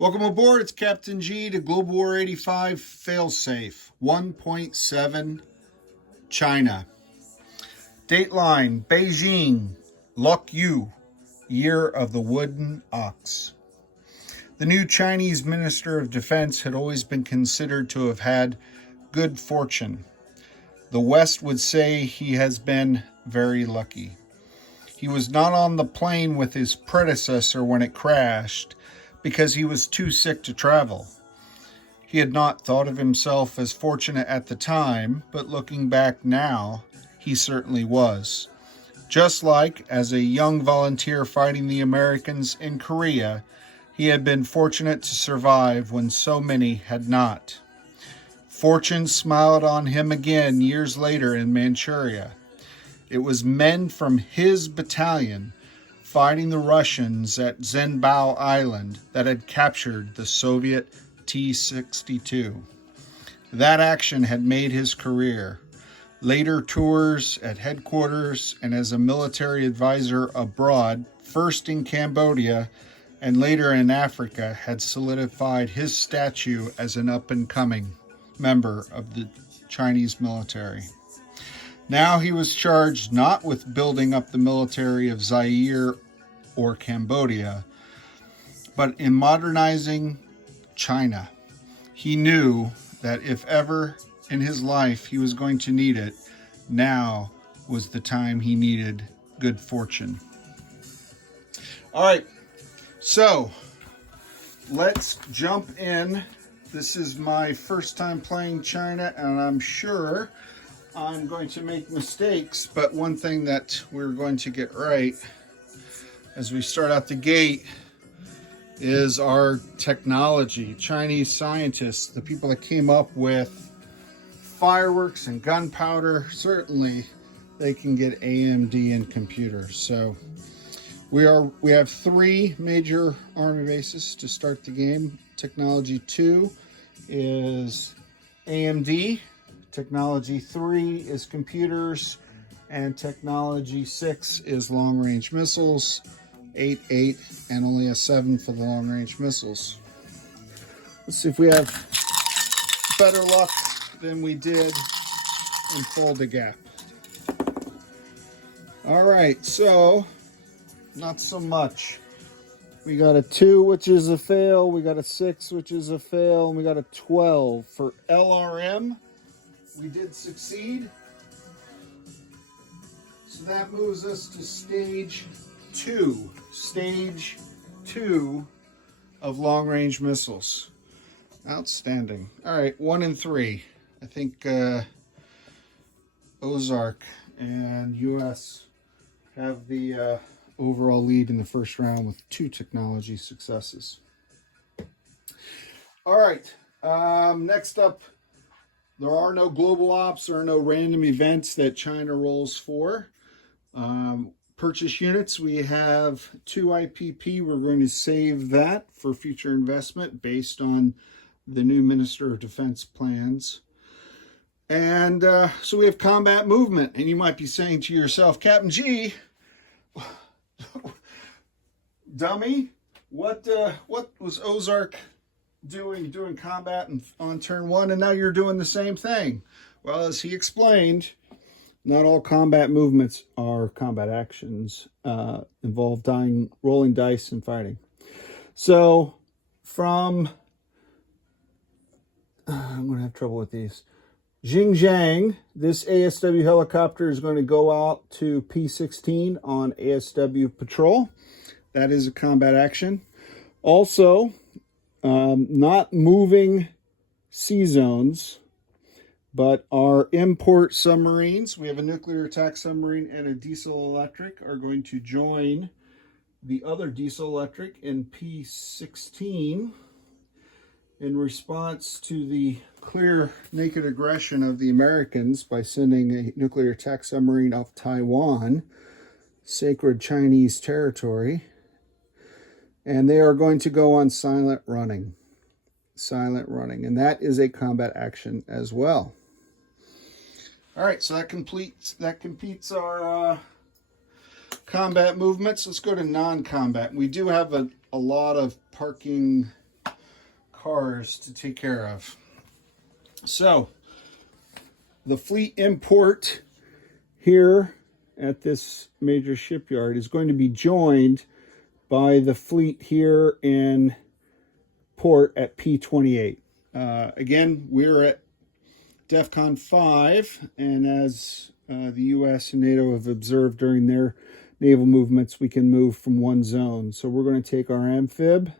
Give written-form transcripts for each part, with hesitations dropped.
Welcome aboard. It's Captain G to Global War 85 Failsafe 1.7 China. Dateline Beijing, Lok Yu, Year of the Wooden Ox. The new Chinese Minister of Defense had always been considered to have had good fortune. The West would say he has been very lucky. He was not on the plane with his predecessor when it crashed, because he was too sick to travel. He had not thought of himself as fortunate at the time, but looking back now, he certainly was. Just like, as a young volunteer fighting the Americans in Korea, he had been fortunate to survive when so many had not. Fortune smiled on him again years later in Manchuria. It was men from his battalion fighting the Russians at Zhenbao Island that had captured the Soviet T-62. That action had made his career. Later tours at headquarters and as a military advisor abroad, first in Cambodia and later in Africa, had solidified his stature as an up-and-coming member of the Chinese military. Now he was charged not with building up the military of Zaire or Cambodia, but in modernizing China. He knew that if ever in his life he was going to need it, now was the time he needed good fortune. All right, so let's jump in. This is my first time playing China, and I'm sure I'm going to make mistakes, but one thing that we're going to get right as we start out the gate is our technology. Chinese scientists, the people that came up with fireworks and gunpowder, certainly they can get AMD in computers. So we have three major army bases to start the game. Technology 2 is AMD. Technology 3 is computers, and technology 6 is long-range missiles, 8, and only a 7 for the long-range missiles. Let's see if we have better luck than we did in Fulda Gap. All right, so not so much. We got a 2, which is a fail. We got a 6, which is a fail, and we got a 12 for LRM. We did succeed. So that moves us to stage 2. Stage 2 of long-range missiles. Outstanding. All right, 1 and 3. I think Ozark and U.S. have the overall lead in the first round with 2 technology successes. All right, next up, there are no global ops, there are no random events that China rolls for. Purchase units, we have 2 IPP. We're going to save that for future investment based on the new Minister of Defense plans. And so we have combat movement. And you might be saying to yourself, Captain G, dummy, what was Ozark doing combat on turn 1, and now you're doing the same thing? Well, as he explained, not all combat movements are combat actions, involve rolling dice and fighting. So from I'm going to have trouble with these. Xinjiang, this ASW helicopter is going to go out to P-16 on ASW patrol. That is a combat action. Also, not moving sea zones, but our import submarines, we have a nuclear attack submarine and a diesel electric, are going to join the other diesel electric in P-16 in response to the clear naked aggression of the Americans by sending a nuclear attack submarine off Taiwan, sacred Chinese territory. And they are going to go on silent running. And that is a combat action as well. All right, so that completes our combat movements. Let's go to non-combat. We do have a lot of parking cars to take care of. So, the fleet import here at this major shipyard is going to be joined by the fleet here in port at P28. Again, we're at DEFCON 5, and as the U.S. and NATO have observed during their naval movements, we can move from one zone. So we're going to take our amphib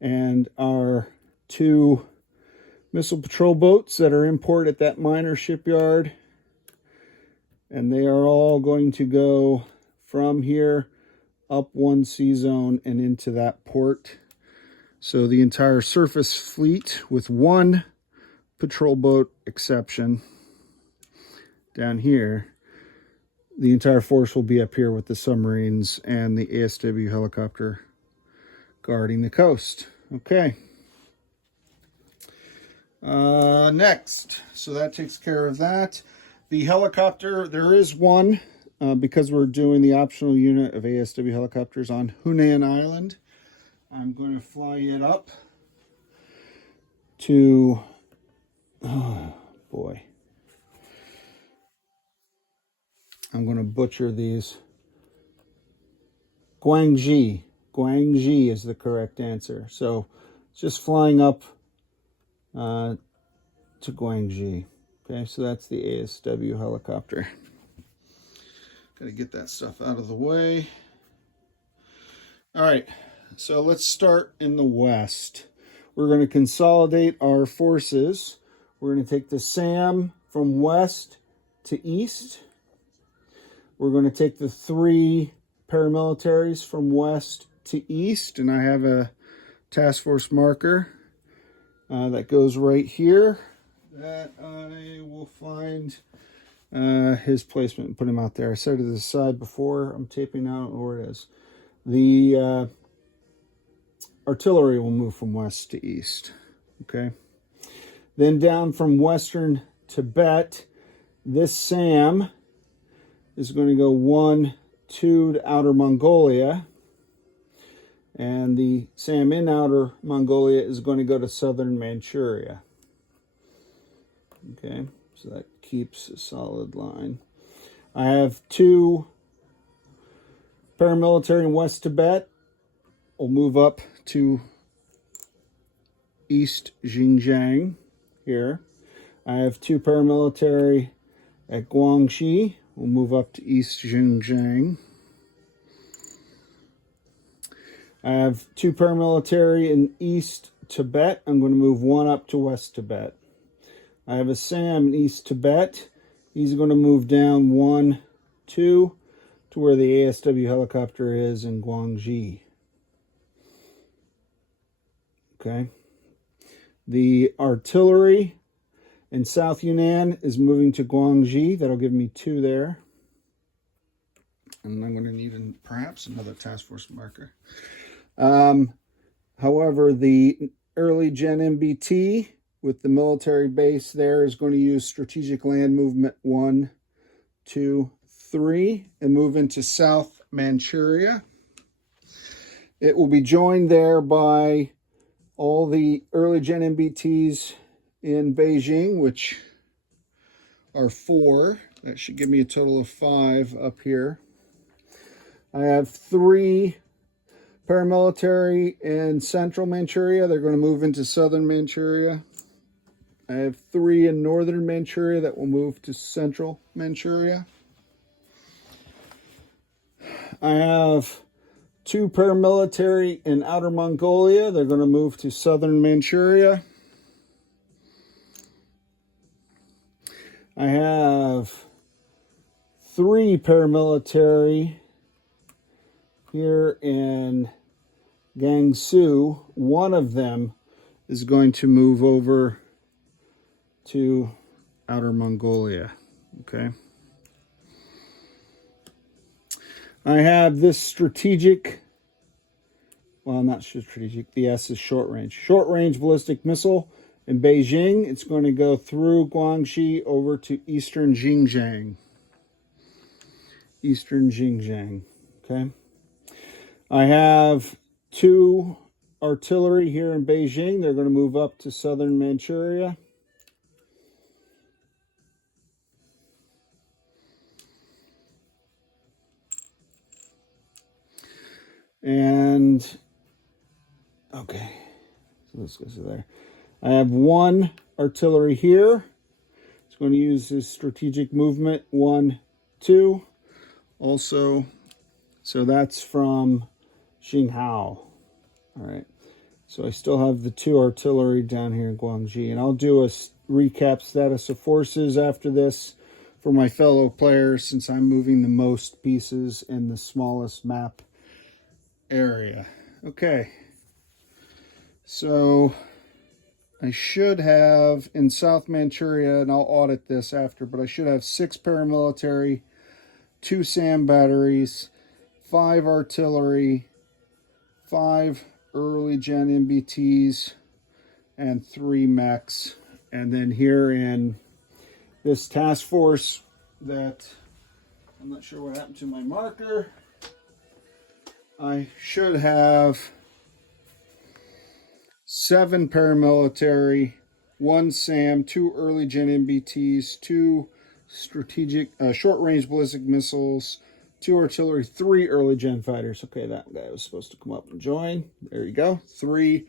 and our 2 missile patrol boats that are in port at that minor shipyard, and they are all going to go from here up one sea zone and into that port. So the entire surface fleet, with 1 patrol boat exception down here, the entire force will be up here with the submarines and the ASW helicopter guarding the coast. Okay. Next, so that takes care of that. The helicopter, there is one, because we're doing the optional unit of ASW helicopters on Hunan Island. I'm going to fly it up to, oh boy, I'm going to butcher these. Guangxi. Guangxi is the correct answer. So just flying up to Guangxi. Okay, so that's the ASW helicopter. Got to get that stuff out of the way. All right, so let's start in the west. We're going to consolidate our forces. We're going to take the SAM from west to east. We're going to take the 3 paramilitaries from west to east, and I have a task force marker that goes right here that I will find his placement and put him out there. I set it to the side before. I'm taping out where it is. The artillery will move from west to east. Okay. Then down from western Tibet, this SAM is going to go 1, 2 to Outer Mongolia. And the SAM in Outer Mongolia is going to go to southern Manchuria. Okay, so that keeps a solid line. I have 2 paramilitary in West Tibet. We'll move up to East Xinjiang here. I have 2 paramilitary at Guangxi. We'll move up to East Xinjiang. I have 2 paramilitary in East Tibet. I'm going to move 1 up to West Tibet. I have a SAM in East Tibet. He's going to move down 1, 2 to where the ASW helicopter is in Guangxi. Okay. The artillery in South Yunnan is moving to Guangxi. That'll give me 2 there. And I'm going to need perhaps another task force marker. However, the early Gen MBT with the military base there is going to use strategic land movement 1, 2, 3 and move into South Manchuria. It will be joined there by all the early Gen MBTs in Beijing, which are 4. That should give me a total of 5 up here. I have 3 paramilitary in central Manchuria. They're going to move into southern Manchuria. I have 3 in northern Manchuria that will move to central Manchuria. I have 2 paramilitary in outer Mongolia. They're going to move to southern Manchuria. I have 3 paramilitary here in Gansu. One of them is going to move over to outer Mongolia. Okay. I have this strategic, well, not strategic, the S is short range. Short range ballistic missile in Beijing. It's going to go through Guangxi over to eastern Xinjiang. Eastern Xinjiang. Okay. I have 2 artillery here in Beijing. They're going to move up to southern Manchuria. And, okay, so let's go to there. I have one artillery here. It's going to use this strategic movement, 1, 2. Also, so that's from Xinghao. All right. So I still have the 2 artillery down here in Guangxi. And I'll do a recap status of forces after this for my fellow players, since I'm moving the most pieces in the smallest map area. Okay. So I should have in South Manchuria, and I'll audit this after, but I should have 6 paramilitary, 2 SAM batteries, 5 artillery, 5 early gen MBTs, and 3 mechs. And then here in this task force that I'm not sure what happened to my marker, I should have 7 paramilitary, 1 SAM, 2 early gen MBTs, 2 strategic short-range ballistic missiles, 2 artillery, 3 early gen fighters. Okay, that guy was supposed to come up and join. There you go. 3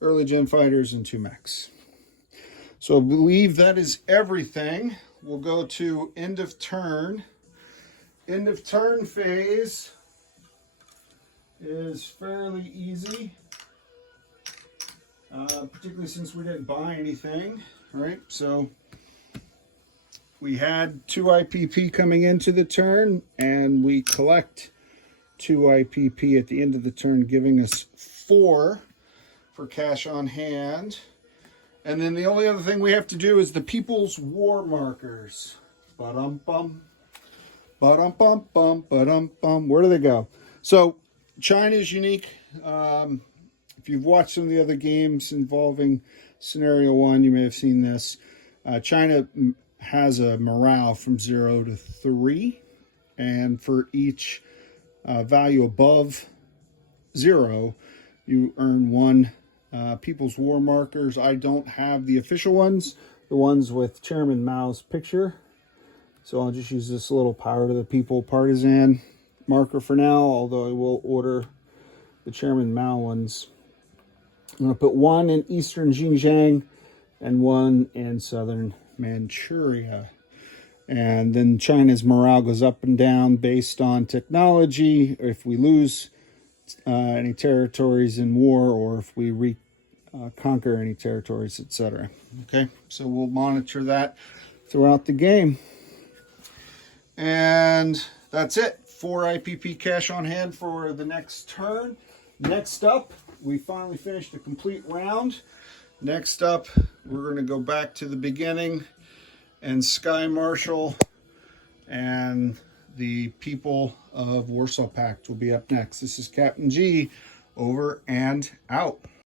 early gen fighters and 2 mechs. So I believe that is everything. We'll go to end of turn. End of turn phase is fairly easy, particularly since we didn't buy anything, right? So we had 2 IPP coming into the turn, and we collect 2 IPP at the end of the turn, giving us 4 for cash on hand. And then the only other thing we have to do is the People's War Markers. Ba-dum-bum, ba-dum-bum-bum, ba-dum-bum. Where do they go? So China is unique. If you've watched some of the other games involving Scenario 1, you may have seen this. China has a morale from 0 to 3. And for each value above 0, you earn 1 People's War Markers. I don't have the official ones, the ones with Chairman Mao's picture. So I'll just use this little Power to the People partisan marker for now, although I will order the Chairman Mao ones. I'm going to put 1 in eastern Xinjiang and 1 in southern Manchuria. And then China's morale goes up and down based on technology, or if we lose any territories in war, or if we conquer any territories, etc. Okay, so we'll monitor that throughout the game. And that's it. 4 IPP cash on hand for the next turn. Next up, we finally finished a complete round. Next up, we're going to go back to the beginning, and Sky Marshal and the people of Warsaw Pact will be up next. This is Captain G, over and out.